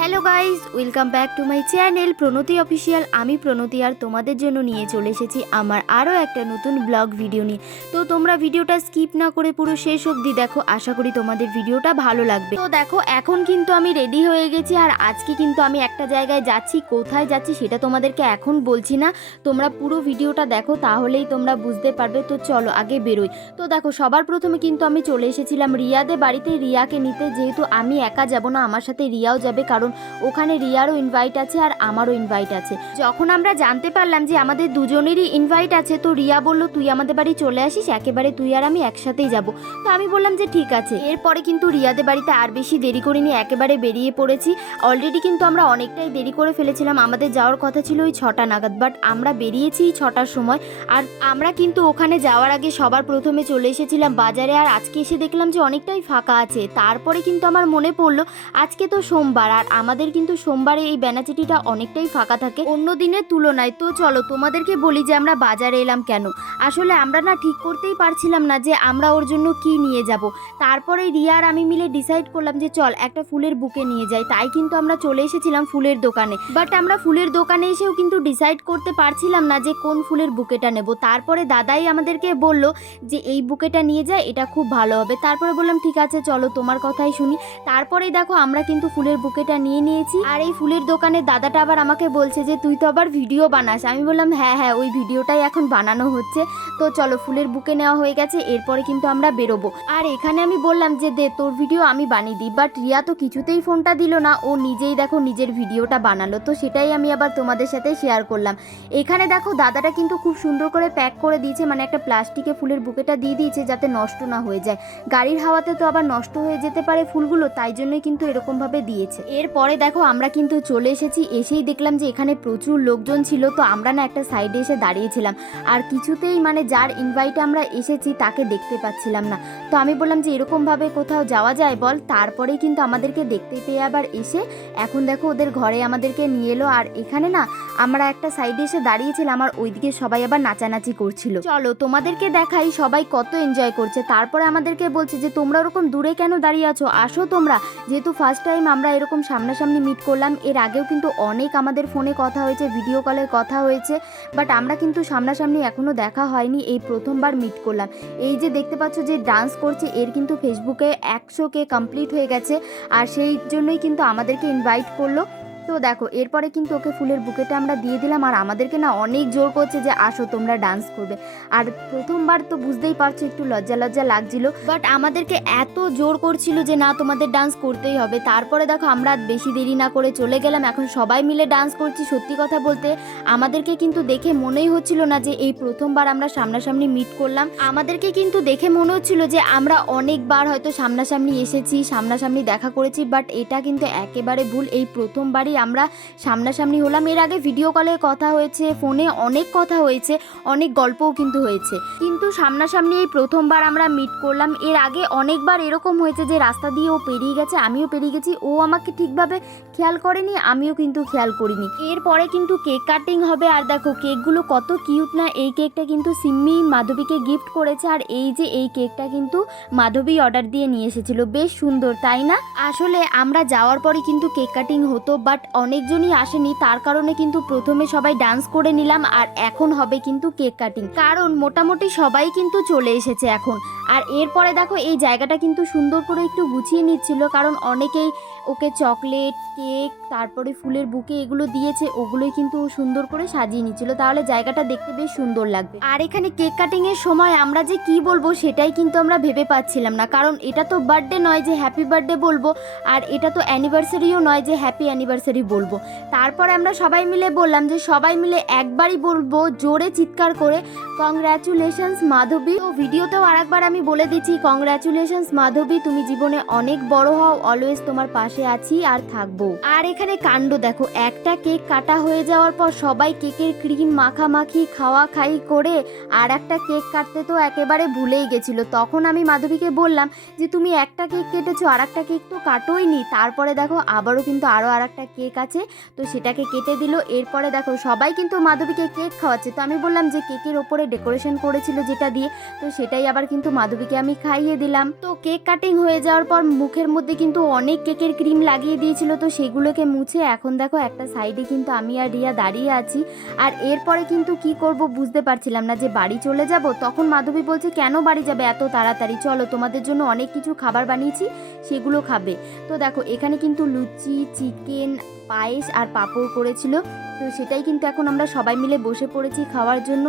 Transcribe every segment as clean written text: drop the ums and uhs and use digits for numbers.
Hello guys, welcome back to my channel Pranati official. আমি প্রণতি আর তোমাদের জন্য নিয়ে চলে এসেছি আমার আরও একটা নতুন ব্লগ ভিডিও নিয়ে। তো তোমরা ভিডিওটা স্কিপ না করে পুরো শেষ অবধি দেখো, আশা করি তোমাদের ভিডিওটা ভালো লাগবে। তো দেখো, এখন কিন্তু আমি রেডি হয়ে গেছি আর আজকে কিন্তু আমি একটা জায়গায় যাচ্ছি। কোথায় যাচ্ছি সেটা তোমাদেরকে এখন বলছি না, তোমরা পুরো ভিডিওটা দেখো তাহলেই তোমরা বুঝতে পারবে। তো চলো আগে বেরোই। তো দেখো, সবার প্রথমে কিন্তু আমি চলে এসেছিলাম রিয়াদের বাড়িতে রিয়াকে নিতে, যেহেতু আমি একা যাব না, আমার সাথে রিয়াও যাবে, কারণ ওখানে রিয়ারও ইনভাইট আছে আর আমারও ইনভাইট আছে। যখন আমরা জানতে পারলাম যে আমাদের দুজনেরই ইনভাইট আছে, তো রিয়া বলল তুই আমাদের বাড়ি চলে আসিস, একেবারে তুই আর আমি একসাথেই যাব। তো আমি বললাম যে ঠিক আছে। এরপরে কিন্তু রিয়াদের বাড়িতে আর বেশি দেরি করিনি, একেবারে বেরিয়ে পড়েছি। অলরেডি কিন্তু আমরা অনেকটাই দেরি করে ফেলেছিলাম, আমাদের যাওয়ার কথা ছিল ওই 6টা নাগাদ, বাট আমরা বেরিয়েছি 6টার সময়। আর আমরা কিন্তু ওখানে যাওয়ার আগে সবার প্রথমে চলে এসেছিলাম বাজারে, আর আজকে এসে দেখলাম যে অনেকটাই ফাঁকা আছে। তারপরে কিন্তু আমার মনে পড়লো আজকে তো সোমবার, আর আমাদের কিন্তু সোমবারে এই বেনাচিটিটা অনেকটাই ফাঁকা থাকে অন্য দিনের তুলনায়। তো চলো তোমাদেরকে বলি যে আমরা বাজারে এলাম কেন। আসলে আমরা না ঠিক করতেই পারছিলাম না যে আমরা ওর জন্য কি নিয়ে যাব। তারপরে রিয়া আর আমি মিলে ডিসাইড করলাম যে চল একটা ফুলের বুকে নিয়ে যাই। তাই কিন্তু আমরা চলে এসেছিলাম ফুলের দোকানে, বাট আমরা ফুলের দোকানে এসেও কিন্তু ডিসাইড করতে পারছিলাম না যে কোন ফুলের বুকেটা নেব। তারপরে দাদাই আমাদেরকে বলল যে এই বুকেটা নিয়ে যায়, এটা খুব ভালো হবে। তারপরে বললাম ঠিক আছে চলো, তোমার কথাই শুনি। তারপরেই দেখো আমরা কিন্তু ফুলের বুকেটা নিয়ে নিয়েছি। আর এই ফুলের দোকানের দাদাটা আবার আমাকে বলছে যে তুই তো আবার ভিডিও বানাস। আমি বললাম হ্যাঁ হ্যাঁ, ওই ভিডিওটাই এখন বানানো হচ্ছে। তো চলো, ফুলের বুকে নেওয়া হয়ে গেছে, এরপরে কিন্তু আমরা বেরোবো। আর এখানে আমি বললাম যে দে তোর ভিডিও আমি বানিয়ে দিই, বাট রিয়া তো কিছুতেই ফোনটা দিল না, ও নিজেই দেখো নিজের ভিডিওটা বানালো। তো সেটাই আমি আবার তোমাদের সাথে শেয়ার করলাম। এখানে দেখো দাদাটা কিন্তু খুব সুন্দর করে প্যাক করে দিয়েছে, মানে একটা প্লাস্টিকে ফুলের বুকেটা দিয়ে দিয়েছে যাতে নষ্ট না হয়ে যায়। গাড়ির হাওয়াতে তো আবার নষ্ট হয়ে যেতে পারে ফুলগুলো, তাই জন্যই কিন্তু এরকমভাবে দিয়েছে। এরপরে দেখো আমরা কিন্তু চলে এসেছি, এসেই দেখলাম যে এখানে প্রচুর লোকজন ছিল। তো আমরা না একটা সাইডে এসে দাঁড়িয়েছিলাম, আর কিছুতেই মানে যার ইনভাইটে আমরা এসেছি তাকে দেখতে পাচ্ছিলাম না। তো আমি বললাম যে এরকমভাবে কোথাও যাওয়া যায় বল। তারপরেই কিন্তু আমাদেরকে দেখতে পেয়ে আবার এসে এখন দেখো ওদের ঘরে আমাদেরকে নিয়ে এলো। আর এখানে না আমরা একটা সাইডে এসে দাঁড়িয়েছিলাম, আর ওইদিকে সবাই আবার নাচানাচি করছিল। চলো তোমাদেরকে দেখাই সবাই কত এনজয় করছে। তারপরে আমাদেরকে বলছে যে তোমরা ওরকম দূরে কেন দাঁড়িয়ে আছো, আসো তোমরা। যেহেতু ফার্স্ট টাইম আমরা এরকম সামনাসামনি মিট করলাম, এর আগেও কিন্তু অনেক আমাদের ফোনে কথা হয়েছে, ভিডিও কলে কথা হয়েছে, বাট আমরা কিন্তু সামনাসামনি এখনও দেখা হয়নি, এই প্রথমবার মিট করলাম। এই যে দেখতে পাচ্ছ যে ডান্স করছে, এর কিন্তু ফেসবুকে 100K কমপ্লিট হয়ে গেছে, আর সেই জন্যই কিন্তু আমাদেরকে ইনভাইট করলো। তো দেখো এরপরে কিন্তু ওকে ফুলের বুকেটা আমরা দিয়ে দিলাম, আর আমাদেরকে না অনেক জোর করছে যে আসো তোমরা ডান্স করবে। আর প্রথমবার তো বুঝতেই পারছো একটু লজ্জা লজ্জা লাগছিল, বাট আমাদেরকে এত জোর করছিল যে না তোমাদের ডান্স করতেই হবে। তারপরে দেখো আমরা বেশি দেরি না করে চলে গেলাম, এখন সবাই মিলে ডান্স করছি। সত্যি কথা বলতে আমাদেরকে কিন্তু দেখে মনেই হচ্ছিল না যে এই প্রথমবার আমরা সামনাসামনি মিট করলাম। আমাদেরকে কিন্তু দেখে মনে হচ্ছিল যে আমরা অনেকবার হয়তো সামনাসামনি এসেছি, সামনাসামনি দেখা করেছি, বাট এটা কিন্তু একেবারে ভুল। এই প্রথমবারই আমরা সামনাসামনি হলাম। এর আগে ভিডিও কলে কথা হয়েছে, ফোনে অনেক কথা হয়েছে, অনেক গল্পও কিন্তু হয়েছে, কিন্তু সামনাসামনি এই প্রথমবার আমরা মিট করলাম। এর আগে অনেকবার এরকম হয়েছে যে রাস্তা দিয়ে ও পেরিয়ে গেছে, আমিও পেরিয়ে গেছি, ও আমাকে ঠিকভাবে খেয়াল করেনি, আমিও কিন্তু খেয়াল করিনি। এরপরে কিন্তু কেক কাটিং হবে, আর দেখো কেকগুলো কত কিউট না। এই কেকটা কিন্তু সিম্মি মাধবীকে গিফট করেছে, আর এই যে এই কেকটা কিন্তু মাধবী অর্ডার দিয়ে নিয়ে এসেছিল। বেশ সুন্দর তাই না? আসলে আমরা যাওয়ার পরে কিন্তু কেক কাটিং হতো, বাট অনেকজনই আসেনি, তার কারণে কিন্তু প্রথমে সবাই ডান্স করে নিলাম, আর এখন হবে কিন্তু কেক কাটিং, কারণ মোটামুটি সবাই কিন্তু চলে এসেছে এখন। আর এরপরে দেখো এই জায়গাটা কিন্তু সুন্দর করে একটু গুছিয়ে নিচ্ছিল, কারণ অনেকেই ওকে চকলেট, কেক, তারপরে ফুলের বুকে এগুলো দিয়েছে, ওগুলোই কিন্তু সুন্দর করে সাজিয়ে নিচ্ছিল, তাহলে জায়গাটা দেখতে বেশ সুন্দর লাগবে। আর এখানে কেক কাটিং এর সময় আমরা যে কি বলবো সেটাই কিন্তু আমরা ভেবে পাচ্ছিলাম না, কারণ এটা তো বার্থডে নয় যে হ্যাপি বার্থডে বলবো, আর এটা তো অ্যানিভার্সারিও নয় যে হ্যাপি অ্যানিভার্সারি বলবো। তারপরে আমরা সবাই মিলে বললাম যে সবাই মিলে একবারই বলবো জোরে চিৎকার করে, কংগ্রাচুলেশনস মাধবী। তো ভিডিওতেও আরেকবার আমি বলে দিচ্ছি, কংগ্রাচুলেশনস মাধবী, তুমি জীবনে অনেক বড় হও, অলওয়েজ তোমার পাশে আছি আর থাকবো। আর এখানে কাণ্ড দেখো, একটা কেক কাটা হয়ে যাওয়ার পর সবাই কেকের ক্রিম মাখামাখি খাওয়া খাই করে আর একটা কেক কাটতে তো একেবারে ভুলেই গেছিল। তখন আমি মাধবীকে বললাম যে তুমি একটা কেক কেটেছো, আর একটা কেক তো কাটোই নি। তারপরে দেখো আবারও কিন্তু আরও আর একটা কেক আছে, তো সেটাকে কেটে দিল। এরপরে দেখো সবাই কিন্তু মাধবীকে কেক খাওয়াচ্ছে, তো আমি বললাম যে কেকের ওপরে ডেকোরেশন করেছিল যেটা দিয়ে, তো সেটাই আবার কিন্তু মাধবীকে আমি খাইয়ে দিলাম। তো কেক কাটিং হয়ে যাওয়ার পর মুখের মধ্যে কিন্তু অনেক কেকের ক্রিম লাগিয়ে দিয়েছিল, তো সেগুলোকে মুছে এখন দেখো একটা সাইডে কিন্তু আমি আর রিয়া দাঁড়িয়ে আছি। আর এরপরে কিন্তু কি করব বুঝতে পারছিলাম না, যে বাড়ি চলে যাব। তখন মাধবী বলছে কেন বাড়ি যাবে এত তাড়াতাড়ি, চলো তোমাদের জন্য অনেক কিছু খাবার বানিয়েছি সেগুলো খাবে। তো দেখো এখানে কিন্তু লুচি, চিকেন, পায়েস আর পাঁপড় করেছিল। তো সেটাই কিন্তু এখন আমরা সবাই মিলে বসে পড়েছি খাওয়ার জন্য।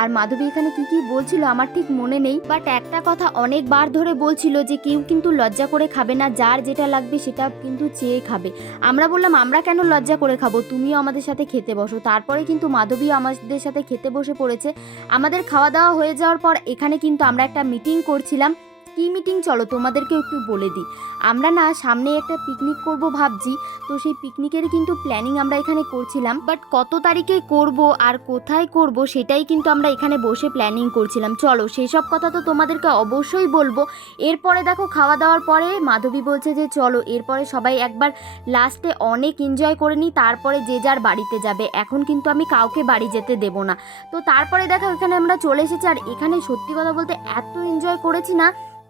আর মাধবী এখানে কি কি বলছিল আমার ঠিক মনে নেই, বাট একটা কথা অনেকবার ধরে বলছিল যে কেউ কিন্তু লজ্জা করে খাবে না, যার যেটা লাগবে সেটা কিন্তু চেয়ে খাবে। আমরা বললাম আমরা কেন লজ্জা করে খাবো, তুমিও আমাদের সাথে খেতে বসো। তারপরে কিন্তু মাধবীও আমাদের সাথে খেতে বসে পড়েছে। আমাদের খাওয়া দাওয়া হয়ে যাওয়ার পর এখানে কিন্তু আমরা একটা মিটিং করছিলাম। কি মিটিং চলো তোমাদেরকে একটু বলে দিই। আমরা না সামনে একটা পিকনিক করব ভাবছি, তো সেই পিকনিকের কিন্তু প্ল্যানিং আমরা এখানে করছিলাম, বাট কত তারিখে করব আর কোথায় করব সেটাই কিন্তু আমরা এখানে বসে প্ল্যানিং করছিলাম। চলো সেই সব কথা তো তোমাদেরকে অবশ্যই বলবো। এরপরে দেখো খাওয়া দাওয়ার পরে মাধবী বলছে যে চলো এরপরে সবাই একবার লাস্টে অনেক এনজয় করে নিই, তারপরে যে যার বাড়িতে যাবে। এখন কিন্তু আমি কাউকে বাড়ি যেতে দেব না। তো তারপরে দেখো এখানে আমরা চলে এসেছি। আর এখানে সত্যি কথা বলতে এত এনজয় করেছি না,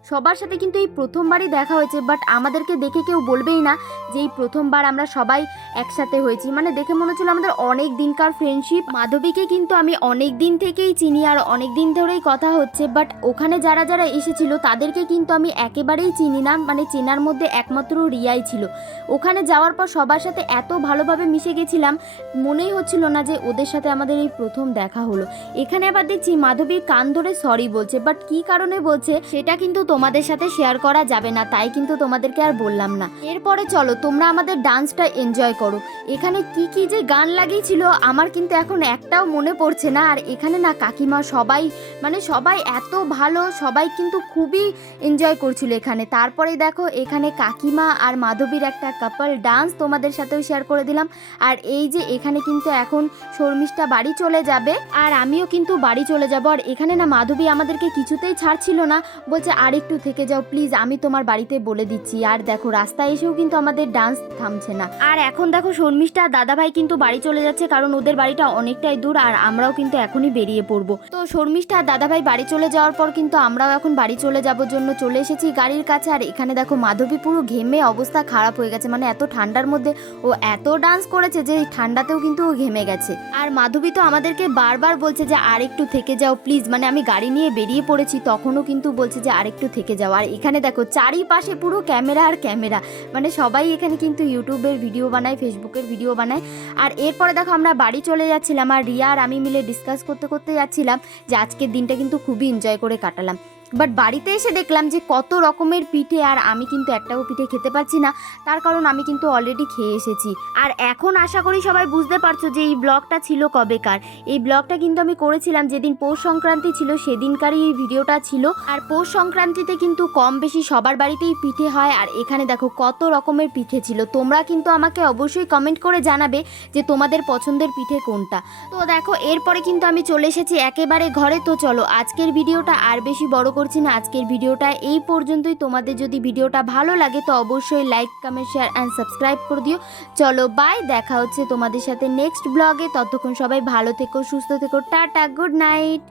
সবার সাথে কিন্তু এই প্রথমবারই দেখা হয়েছে, বাট আমাদেরকে দেখে কেউ বলবেই না যে এই প্রথমবার আমরা সবাই একসাথে হয়েছি। মানে দেখে মনে হচ্ছিল আমাদের অনেক দিনকার ফ্রেন্ডশিপ। মাধবীকে কিন্তু আমি অনেক দিন থেকেই চিনি আর অনেক দিন ধরেই কথা হচ্ছে, বাট ওখানে যারা যারা এসেছিল তাদেরকে কিন্তু আমি একেবারেই চিনি না। মানে চেনার মধ্যে একমাত্র রিয়াই ছিল। ওখানে যাওয়ার পর সবার সাথে এত ভালোভাবে মিশে গেছিলাম, মনেই হচ্ছিল না যে ওদের সাথে আমাদের এই প্রথম দেখা হলো। এখানে আবার দেখছি মাধবীর কান ধরে সরি বলছে, বাট কী কারণে বলছে সেটা কিন্তু তোমাদের সাথে শেয়ার করা যাবে না, তাই কিন্তু তোমাদেরকে আর বললাম না। এরপরে চলো তোমরা আমাদের ডান্সটা এনজয় করো। এখানে কি কি যে গান লাগিয়েছিল আমার কিন্তু এখন একটাও মনে পড়ছে না। আর এখানে না কাকিমা সবাই মানে সবাই এত ভালো, সবাই কিন্তু খুবই এনজয় করছিল এখানে। তারপরে দেখো এখানে কাকিমা আর মাধবীর একটা কাপল ডান্স তোমাদের সাথেও শেয়ার করে দিলাম। আর এই যে এখানে কিন্তু এখন শর্মিষ্ঠা বাড়ি চলে যাবে আর আমিও কিন্তু বাড়ি চলে যাব। আর এখানে না মাধবী আমাদেরকে কিছুতেই ছাড়ছিল না, বলছে আর একটু থেকে যাও প্লিজ, আমি তোমার বাড়িতে বলে দিচ্ছি। আর দেখো রাস্তায় এসেও কিন্তু আমাদের ডান্স থামছে না। আর এখন দেখো শর্মিষ্ঠা দাদাভাই কিন্তু বাড়ি চলে যাচ্ছে, কারণ ওদের বাড়িটা অনেকটাই দূর আর আমরাও কিন্তু এখনই বেরিয়ে পড়বো। তো শর্মিষ্ঠা দাদাভাই বাড়ি চলে যাওয়ার পর কিন্তু আমরাও এখন বাড়ি চলে যাওয়ার জন্য চলে এসেছি গাড়ির কাছে। আর এখানে দেখো মাধবী পুরো ঘেমে অবস্থা খারাপ হয়ে গেছে, মানে এত ঠান্ডার মধ্যে ও এত ডান্স করেছে যে ঠান্ডাতেও কিন্তু ও ঘেমে গেছে। আর মাধবী তো আমাদেরকে বারবার বলছে যে আর একটু থেকে যাও প্লিজ, মানে আমি গাড়ি নিয়ে বেরিয়ে পড়েছি তখনও কিন্তু বলছে যে আর একটু থেকে যাও। আর এখানে দেখো চারিপাশে পুরো ক্যামেরা আর ক্যামেরা, মানে সবাই এখানে কিন্তু ইউটিউবের ভিডিও বানায়, ফেসবুকের ভিডিও বানায়। আর এরপরে দেখো আমরা বাড়ি চলে যাচ্ছিলাম আর রিয়া আর আমি মিলে ডিসকাস করতে করতে যাচ্ছিলাম যে আজকের দিনটা কিন্তু খুবই এনজয় করে কাটালাম। বাট বাড়িতে এসে দেখলাম যে কত রকমের পিঠে, আর আমি কিন্তু একটাও পিঠে খেতে পারছি না, তার কারণ আমি কিন্তু অলরেডি খেয়ে এসেছি। আর এখন আশা করি সবাই বুঝতে পারছো যে এই ব্লগটা ছিল কবেকার। এই ব্লগটা কিন্তু আমি করেছিলাম যেদিন পৌষ সংক্রান্তি ছিল, সেদিনকারই এই ভিডিওটা ছিল। আর পৌষ সংক্রান্তিতে কিন্তু কম বেশি সবার বাড়িতেই পিঠে হয়। আর এখানে দেখো কত রকমের পিঠে ছিল। তোমরা কিন্তু আমাকে অবশ্যই কমেন্ট করে জানাবে যে তোমাদের পছন্দের পিঠে কোনটা। তো দেখো এরপরে কিন্তু আমি চলে এসেছি একেবারে ঘরে। তো চলো আজকের ভিডিওটা আর বেশি বড় করছি না, আজকের ভিডিওটা এই পর্যন্তই। তোমাদের যদি ভিডিওটা ভালো লাগে তো অবশ্যই like, comment, share and subscribe করে দিও। চলো বাই, দেখা হচ্ছে তোমাদের সাথে নেক্সট ব্লগে। ততক্ষণ সবাই ভালো থেকো, সুস্থ থেকো, টাটা, গুড নাইট।